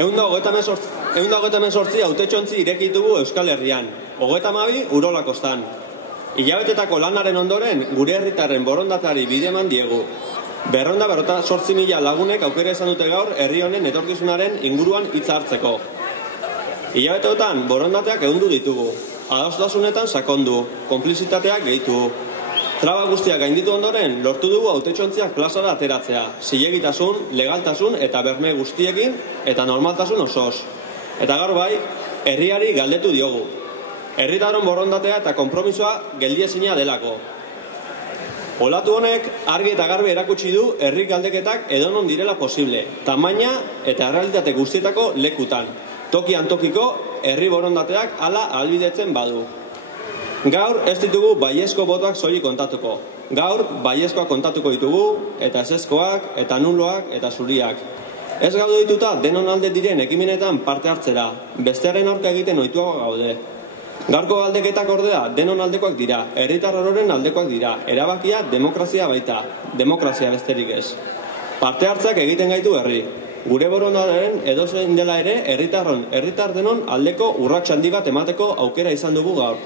138 hautetxontzi irekitugu Euskal Herrian, 32 Urola kostan. Hilabetetako lanaren ondoren, gure herritarren borondatari bide eman diegu. 248.000 lagunek aukera izan dute gaur herri honen etorkizunaren inguruan hitza hartzeko. Hilabeteotan borondateak ehundu ditugu, adostasunetan sakondu, konplizitateak gehitu. Traba guztiak gainditu ondoren, lortu dugu hautetxontziak plazara ateratzea, zilegitasun, legaltasun eta berme guztiekin eta normaltasun osoz. Eta gaur bai, herriari galdetu diogu. Herritarron borondatea eta konpromisoa geldiezina delako. Olatu honek argi eta garbi erakutsi du herri galdeketak edonon direla posible, tamaina eta errealitate guztietako lekutan. Tokian tokiko herri borondateak hala ahalbidetzen badu. Gaur ez ditugu baiezko botoak soilik kontatuko. Gaur baiezkoak kontatuko ditugu, eta ezezkoak, eta nuloak, eta zuriak. Ez gaude dituta denon alde diren ekimenetan parte hartzera, bestearen aurka egiten ohituago gaude. Gaurko galdeketak ordea denon aldekoak dira, herritar ororen aldekoak dira, erabakia demokrazia baita, demokrazia besterik ez. Parte hartzak egiten gaitu herri. Gure borondatearen edozein dela ere herritar denon aldeko urrats handi bat emateko aukera izan dugu gaur.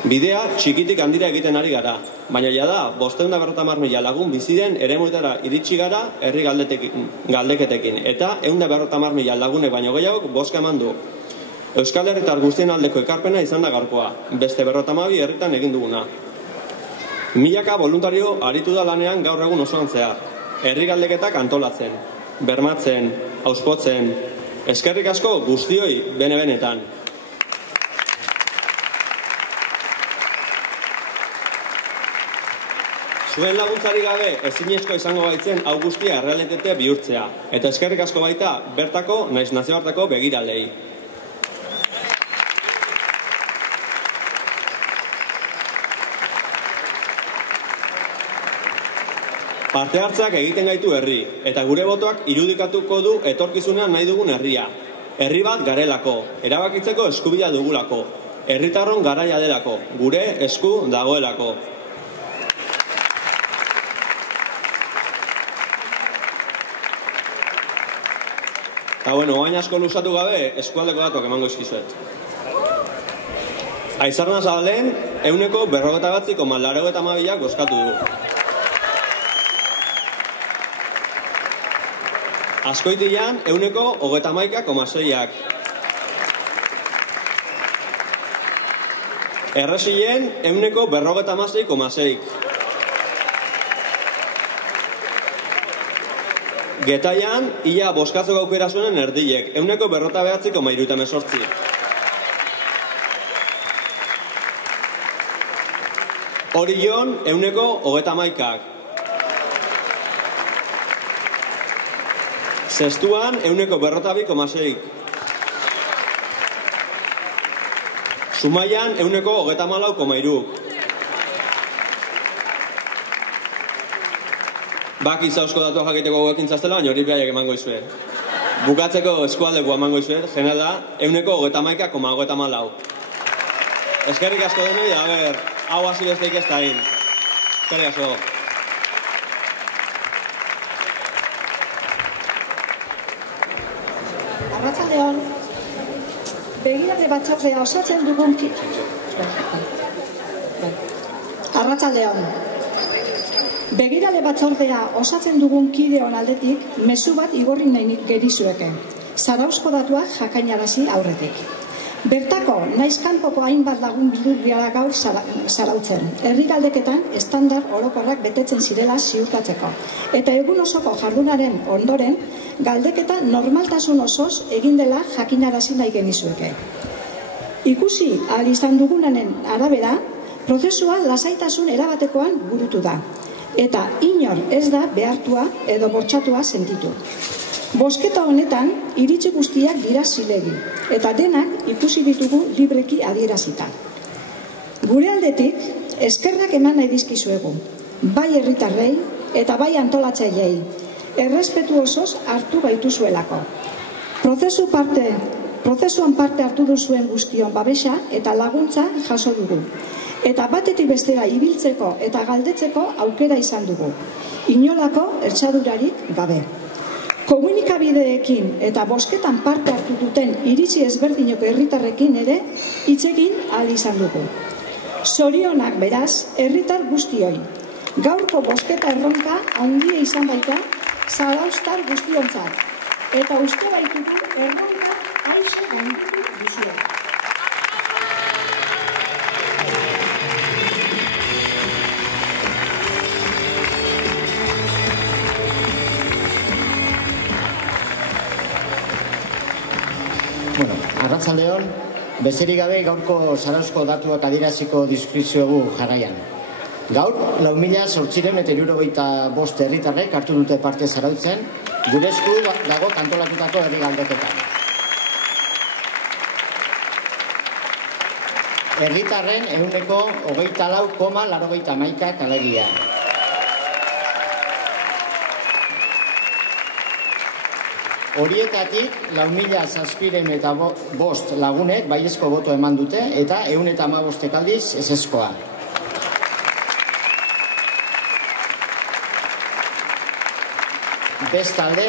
Bidea txikitik handira egiten ari gara, baina jada 550.000 lagun biziren eremuetara iritsi gara herri galdeketekin, eta 150.000 lagunek baino gehiagok bozka eman du. Euskal Herritar guztien aldeko ekarpena izan da gaurkoa, beste 52 herritan egin duguna. Milaka voluntario aritu da lanean gaur egun osoan zehar, herri galdeketak antolatzen, bermatzen, hauspotzen, eskerrik asko guztioi bene-benetan. Zuen laguntzari gabe ezinezko izango baitzen hau guztia errealitatea bihurtzea, eta eskerrik asko baita bertako naiz nazioarteko begiralei. Parte hartzeak egiten gaitu herri, eta gure botoak irudikatuko du etorkizunean nahi dugun herria. Herri bat garelako, erabakitzeko eskubidea dugulako, herritarron garaia delako, gure esku dagoelako. Eta oain asko luzatu gabe, eskualdeko datuak emango izkizuet. Aizarna Zabalen, 151,82 bozkatu du. Azkoitian, 131,6. Erresilen, 156,6. Getaian, ia bozkatzeko aukera zuen erdilek, 159,78. Orion, 131. Zestuan, 142,6. Zumaian, 134,3. Baki zauzko datuak jakiteko guekin zaztela, baina hori behaiek emango izue. Bukatzeko eskualdeko emango izue, generala, 131,34. Eskerrik asko denoi, hau hasi besteik ez da hin. Eskerrik asko. Arratsaldeon, begirale batzordea osatzen dugun Begirale batzordea osatzen dugun kideon aldetik mezu bat igorri nahi gerizueke, zarauzko datuak jakainarazi aurretik. Bertako, naiz kanpoko hainbat lagun bildu gara gaur zarautzen, herri galdeketan estandar orokorrak betetzen zirela ziurtatzeko, eta egun osoko jardunaren ondoren, galdeketa normaltasun osoz egin dela jakinarazi nahi genizueke. Ikusi ahal izan dugunanen arabera, prozesua lasaitasun erabatekoan burutu da, eta inor ez da behartua edo bortxatua sentitu. Bozketa honetan, iritzi guztiak dira zilegi, eta denak ikusi ditugu libreki adierazita. Gure aldetik, eskerrak eman nahi dizkizuegu, bai herritarrei eta bai antolatzaileei, errespetu osoz hartu gaituzuelako. Prozesuan parte hartu duzuen guztion babesa eta laguntza jaso dugu. Eta batetik bestera ibiltzeko eta galdetzeko aukera izan dugu. Inolako ertsadurarik gabe. Komunikabideekin eta bozketan parte hartu duten iritzi ezberdinoko herritarrekin ere hitz egin ahal izan dugu. Zorionak beraz, herritar guztioi. Gaurko bozketa erronka handia izan baita zarauztar guztiontzat. Eta uste baitugu erronka aixo gainditu duzue. Arratsaldeon, bezerik gabe gaurko zarauzko datuak adieraziko dizkrizuegu jarraian. Gaur, 4.875 herritarrek hartu dute parte zarautzen, gure esku dago kantolatutako herri galdeketan. Herritarren 24,81 alegia. Horietatik 4.075 lagunek baiezko boto eman dute eta 115 aldiz ezezkoa. Bestalde,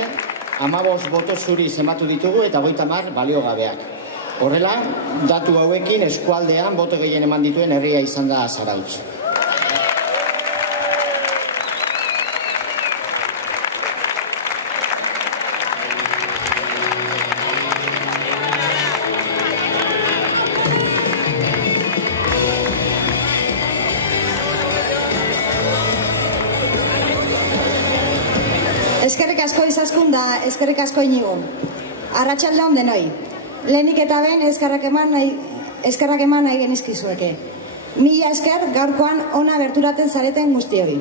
15 boto zuri zenbatu ditugu eta 30 baliogabeak. Horrela, datu hauekin eskualdean boto gehien eman dituen herria izan da Zarautz. Eskerrik asko izaskun da, eskerrik asko inigo. Arratsaldeon denoi. Lehenik eta behin eskerrak eman nahi genizkizueke. Mila esker gaurkoan ona berturatzen zareten guztioi.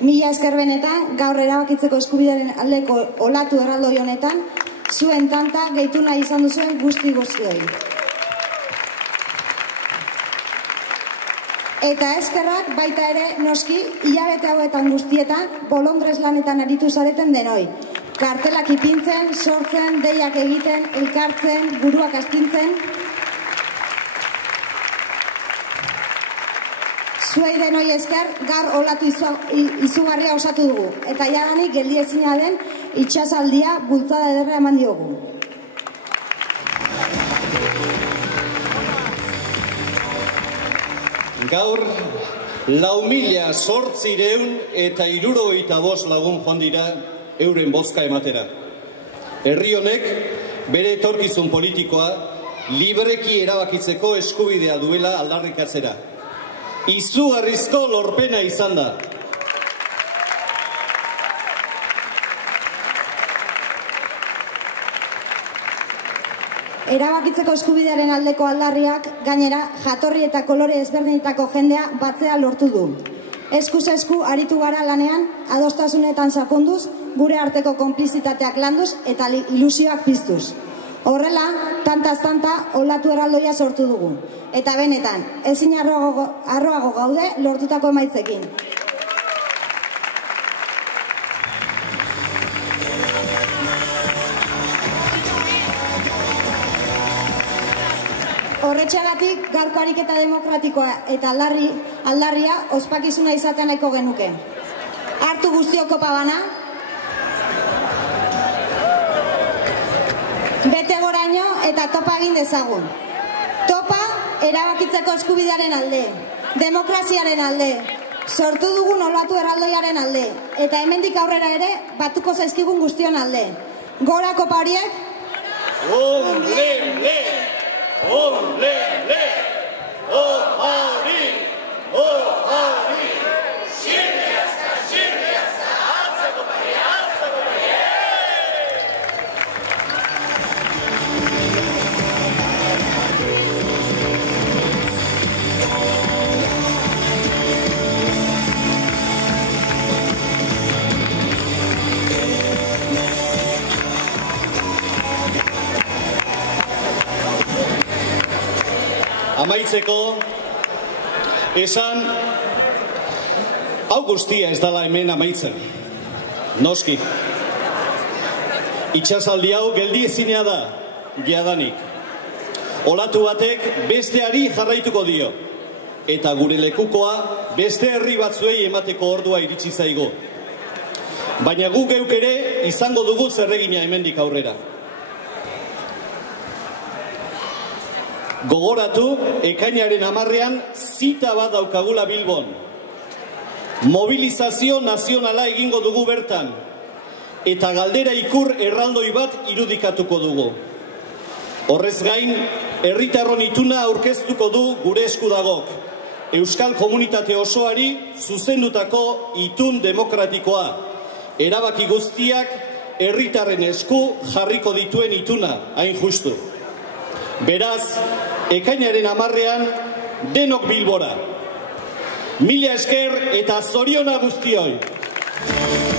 Mila esker benetan gaur erabakitzeko eskubidearen aldeko olatu erraldoi honetan zuen tanta gehitu nahi izan duzuen guztioi. Eta eskerrak baita ere noski hilabete hauetan guztietan bolondrez lanetan aritu zareten denoi. Kartelak ipintzen, sortzen, deiak egiten, elkartzen, buruak astintzen. Zuei denoi esker gaur olatu izugarria osatu dugu. Eta jadanik geldiezina den itxasaldia bultzada ederra eman diogu. Gaur, 4.875 lagun joan dira euren bozka ematera. Herri honek bere etorkizun politikoa libreki erabakitzeko eskubidea duela aldarrikatzera. Izugarrizko lorpena izan da. Erabakitzeko eskubidearen aldeko aldarriak gainera jatorri eta kolore ezberdinetako jendea batzea lortu du. Eskuz esku aritu gara lanean adostasunetan sakonduz, gure arteko konplizitateak landuz eta ilusioak piztuz. Horrela, tantaz-tanta olatu erraldoia sortu dugu. Eta benetan, ezin harroago gaude lortutako emaitzekin. Horretxeagatik, gaurko ariketa demokratikoa eta aldarria ospakizuna izaten nahiko genuke. Hartu guztiok kopa bana. Bete goraino eta topa egin dezagun. Topa erabakitzeko eskubidearen alde, demokraziaren alde, sortu dugun olatu erraldoiaren alde, eta hemendik aurrera ere batuko zaizkigun guztion alde. Gora kopa horiek? Olele! Olele! Ohari! Ohari! Sirriazka! Atzeko pari! Amaitzeko, esan, hau guztia ez dela hemen amaitzen. Noski. Itxasaldi hau geldiezinea da, jadanik. Olatu batek besteari jarraituko dio. Eta gure lekukoa beste herri batzuei emateko ordua iritsi zaigu. Baina gu geuk ere izango dugu zerregina hemendik aurrera. Gogoratu, ekainaren 10ean zita bat daukagula Bilbon. Mobilizazio nazionala egingo dugu bertan, eta galdera ikur erraldoi bat irudikatuko dugu. Horrez gain, herritarron ituna aurkeztuko du gure esku dagok, Euskal Komunitate osoari zuzendutako itun demokratikoa, erabaki guztiak herritarren esku jarriko dituen ituna, hain justu. Beraz, ekainaren 10ean denok Bilbora. Mila esker eta zoriona guztioi!